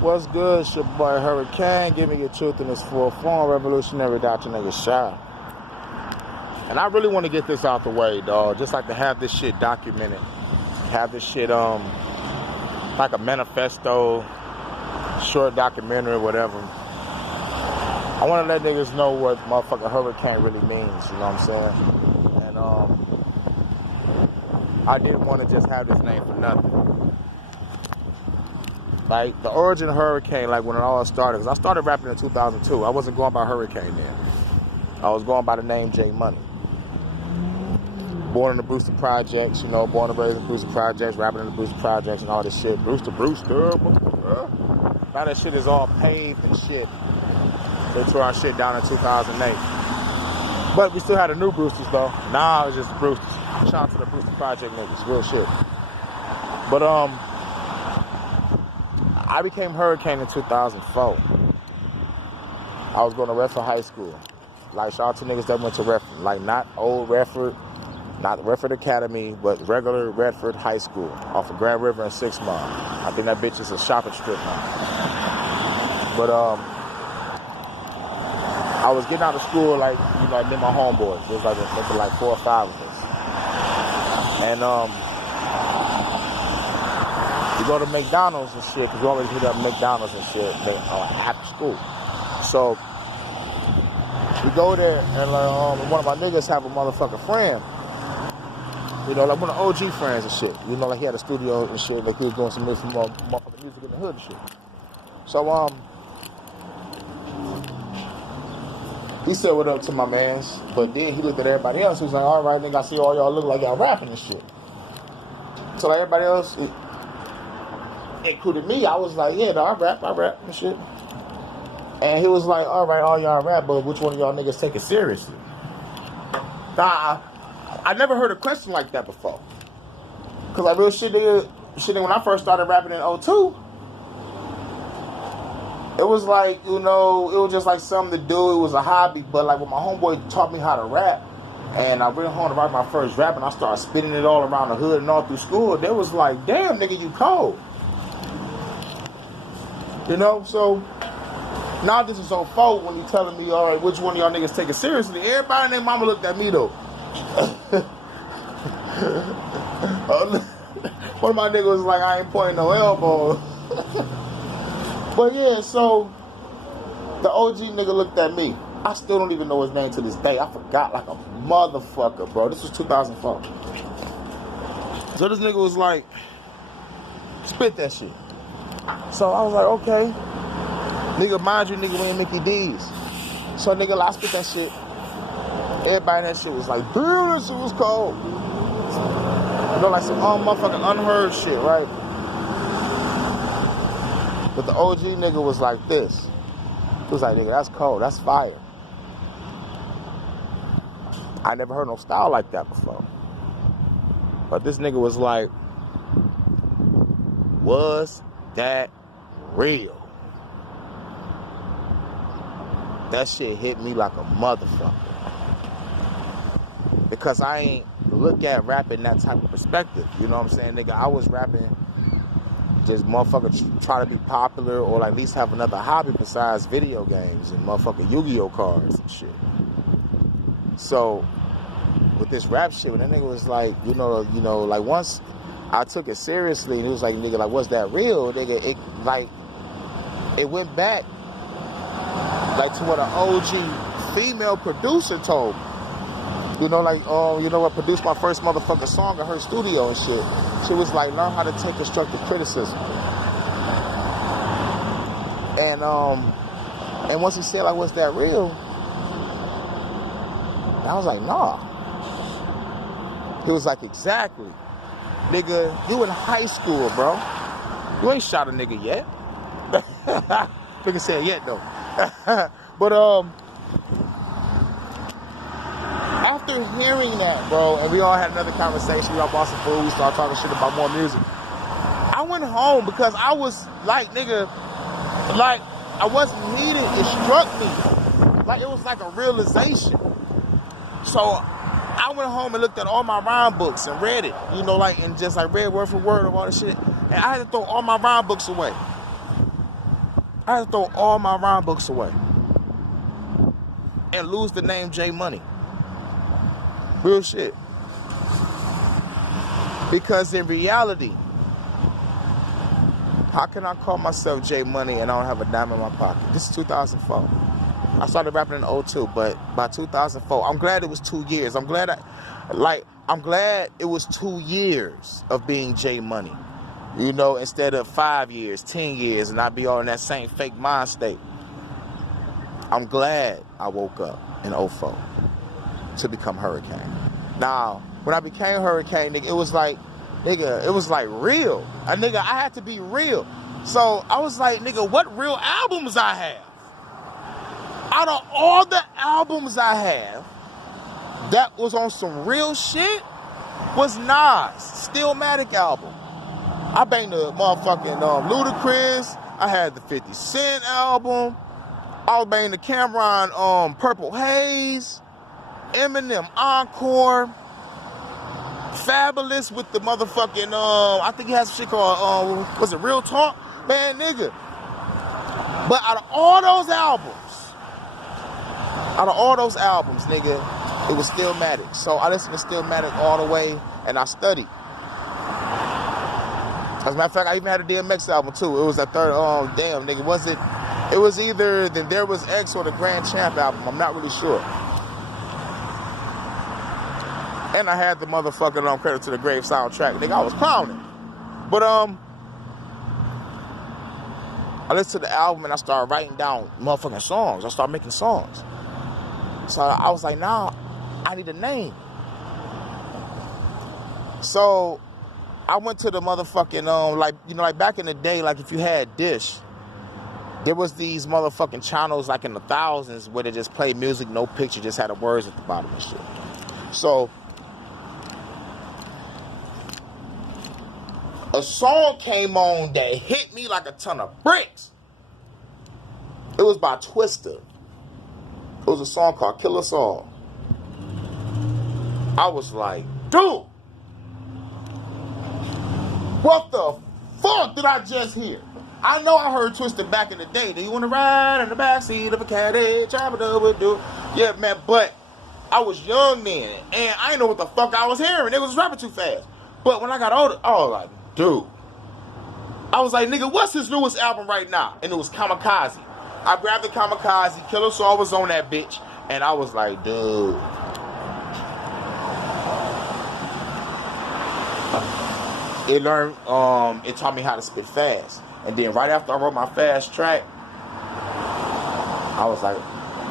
What's good? It's your boy Hurykane, giving you truth in its full form. Revolutionary without your nigga shy. And I really want to get this out the way, dog. Just like to have this shit documented. Have this shit like a manifesto, short documentary, whatever. I want to let niggas know what motherfucking Hurykane really means, you know what I'm saying? And I didn't want to just have this name for nothing. Like, the origin of Hurykane, like when it all started, because I started rapping in 2002. I wasn't going by Hurykane then. I was going by the name J Money. Born in the Brewster Projects, you know, born and raised in the Brewster Projects, rapping in the Brewster Projects and all this shit. Brewster. Now that shit is all paved and shit. They tore our shit down in 2008. But we still had the new Brewsters, though. Nah, it was just the Brewsters. Shout out to the Brewster Project niggas, real shit. But, I became Hurykane in 2004. I was going to Redford High School. Like, shout out to niggas that went to Redford. Like, not old Redford, not Redford Academy, but regular Redford High School off of Grand River and 6 Mile. I think that bitch is a shopping strip now. But, I was getting out of school, like, you know, I did my homeboys. There was like 4 or 5 of us. And, we go to McDonald's and shit, because we always hit up McDonald's and shit after school. So, we go there, and one of my niggas have a motherfucking friend. You know, like one of the OG friends and shit. You know, like he had a studio and shit, like he was doing some motherfucking music in the hood and shit. So, he said what up to my mans, but then he looked at everybody else. He was like, all right, nigga, I see all y'all look like y'all rapping and shit. So, like, everybody else, including me, I was like, yeah, no, I rap and shit. And he was like, all right, all y'all rap, but which one of y'all niggas take it seriously? Nah, I never heard a question like that before. Because like real shit, nigga, when I first started rapping in 2002, it was like, you know, it was just like something to do. It was a hobby. But like when my homeboy taught me how to rap, and I went home to write my first rap, and I started spitting it all around the hood and all through school, they was like, damn, nigga, you cold. You know, so now this is on folk when you telling me, all right, which one of y'all niggas take it seriously. Everybody and their mama looked at me, though. One of my niggas was like, I ain't pointing no elbow. But yeah, so the OG nigga looked at me. I still don't even know his name to this day. I forgot like a motherfucker, bro. This was 2004. So this nigga was like, spit that shit. So I was like, okay. Nigga, mind you, nigga, we ain't Mickey D's. So nigga, I spit that shit. Everybody in that shit was like, damn, that shit was cold. You know, like some motherfucking unheard shit, right? But the OG nigga was like this. He was like, nigga, that's cold. That's fire. I never heard no style like that before. But this nigga was like, was that real? That shit hit me like a motherfucker. Because I ain't look at rapping that type of perspective. You know what I'm saying, nigga? I was rapping just motherfucker try to be popular or like at least have another hobby besides video games and motherfucking Yu-Gi-Oh cards and shit. So with this rap shit, when that nigga was like, you know, like once I took it seriously and he was like, nigga, like, was that real? Nigga, it went back like to what an OG female producer told me. You know, like, you know what, produced my first motherfucking song in her studio and shit. She was like, learn how to take constructive criticism. And once he said, like, was that real? I was like, nah. He was like, exactly. Nigga, you in high school, bro. You ain't shot a nigga yet. Nigga said yet, though. But, after hearing that, bro, and we all had another conversation, we all bought some food, we started talking shit about more music. I went home because I was like, nigga, like, I wasn't needed. It struck me. Like, it was like a realization. So, I went home and looked at all my rhyme books and read it, you know, like, and just like read word for word of all this shit. And I had to throw all my rhyme books away. I had to throw all my rhyme books away and lose the name J Money. Real shit. Because in reality, how can I call myself J Money and I don't have a dime in my pocket? This is 2004. I started rapping in 2002, but by 2004, I'm glad it was 2 years. I'm glad it was 2 years of being J Money. You know, instead of 5 years, 10 years, and I'd be all in that same fake mind state. I'm glad I woke up in 2004 to become Hurykane. Now, when I became Hurykane, nigga, it was like real. I had to be real. So I was like, nigga, what real albums I have? Out of all the albums I have that was on some real shit was Nas' Stillmatic album. I banged the motherfucking Ludacris. I had the 50 Cent album. I was banging the Cameron Purple Haze. Eminem Encore. Fabulous with the motherfucking I think he has some shit called was it Real Talk? Man, nigga. But out of all those albums, nigga, it was Stillmatic. So I listened to Stillmatic all the way and I studied. As a matter of fact, I even had a DMX album too. It was that third, damn, nigga, it was either Then There Was X or the Grand Champ album. I'm not really sure. And I had the motherfucking Credit to the Grave soundtrack. Nigga, I was clowning. But I listened to the album and I started writing down motherfucking songs. I started making songs. So I was like, nah, I need a name. So I went to the motherfucking, like back in the day, like if you had Dish, there was these motherfucking channels like in the thousands where they just played music, no picture, just had the words at the bottom and shit. So a song came on that hit me like a ton of bricks. It was by Twista. It was a song called Killer Song. I was like, dude, what the fuck did I just hear? I know I heard Twista back in the day. Do you want to ride in the backseat of a caddy? Yeah, man, but I was young then, and I didn't know what the fuck I was hearing. They was rapping too fast. But when I got older, I was like, dude. I was like, nigga, what's his newest album right now? And it was Kamikaze. I grabbed the Kamikaze. Killer Saw was on that bitch. And I was like, dude. It taught me how to spit fast. And then right after I wrote my fast track, I was like,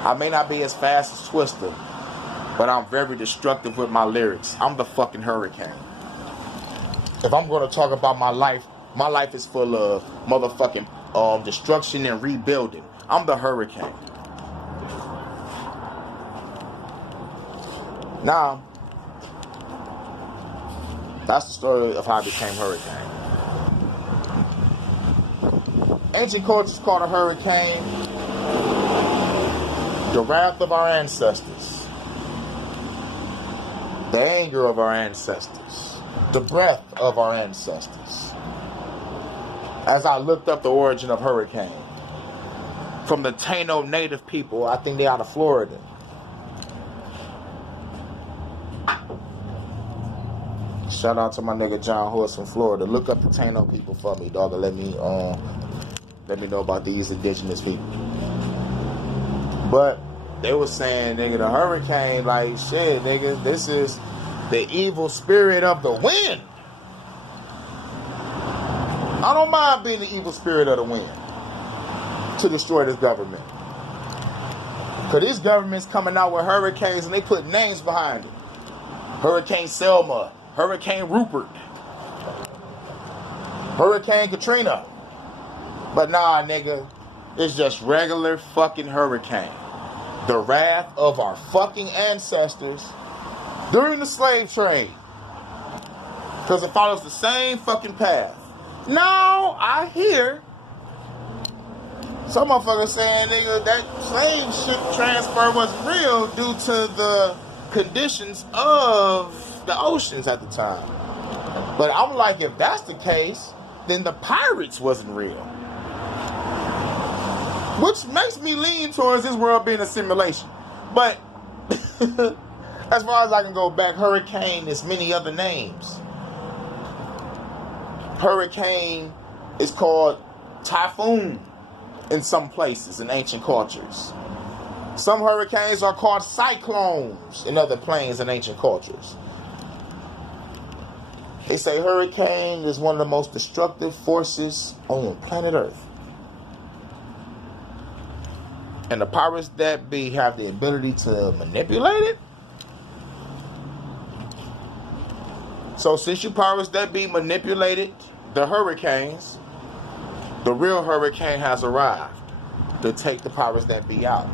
I may not be as fast as Twista, but I'm very destructive with my lyrics. I'm the fucking Hurykane. If I'm going to talk about my life is full of motherfucking destruction and rebuilding. I'm the Hurykane. Now, that's the story of how I became Hurykane. Ancient cultures called a hurricane the wrath of our ancestors, the anger of our ancestors, the breath of our ancestors. As I looked up the origin of Hurykane, from the Taino native people, I think they're out of Florida. Shout out to my nigga John Horse from Florida. Look up the Taino people for me, dog, and let me know about these indigenous people. But they were saying, nigga, the hurricane, like, shit, nigga, this is the evil spirit of the wind. I don't mind being the evil spirit of the wind to destroy this government. Because this government's coming out with hurricanes and they put names behind it. Hurricane Selma, Hurricane Rupert, Hurricane Katrina. But nah, nigga, it's just regular fucking hurricane. The wrath of our fucking ancestors during the slave trade. Because it follows the same fucking path. Now, I hear some motherfuckers saying, nigga, that slave ship transfer wasn't real due to the conditions of the oceans at the time. But I'm like, if that's the case, then the pirates wasn't real. Which makes me lean towards this world being a simulation. But as far as I can go back, Hurykane is many other names. Hurykane is called typhoon in some places in ancient cultures. Some hurricanes are called cyclones in other planes in ancient cultures. They say hurricane is one of the most destructive forces on planet Earth. And the powers that be have the ability to manipulate it. So since you powers that be manipulated the hurricanes, the real hurricane has arrived to take the powers that be out.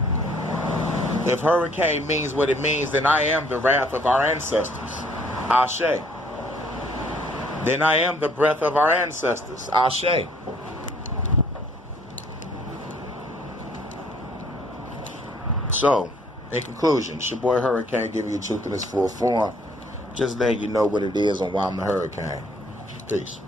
If hurricane means what it means, then I am the wrath of our ancestors. Ashe. Then I am the breath of our ancestors. Ashe. So, in conclusion, it's your boy Hurykane giving you truth in its full form. Just letting you know what it is and why I'm the Hurykane. Peace.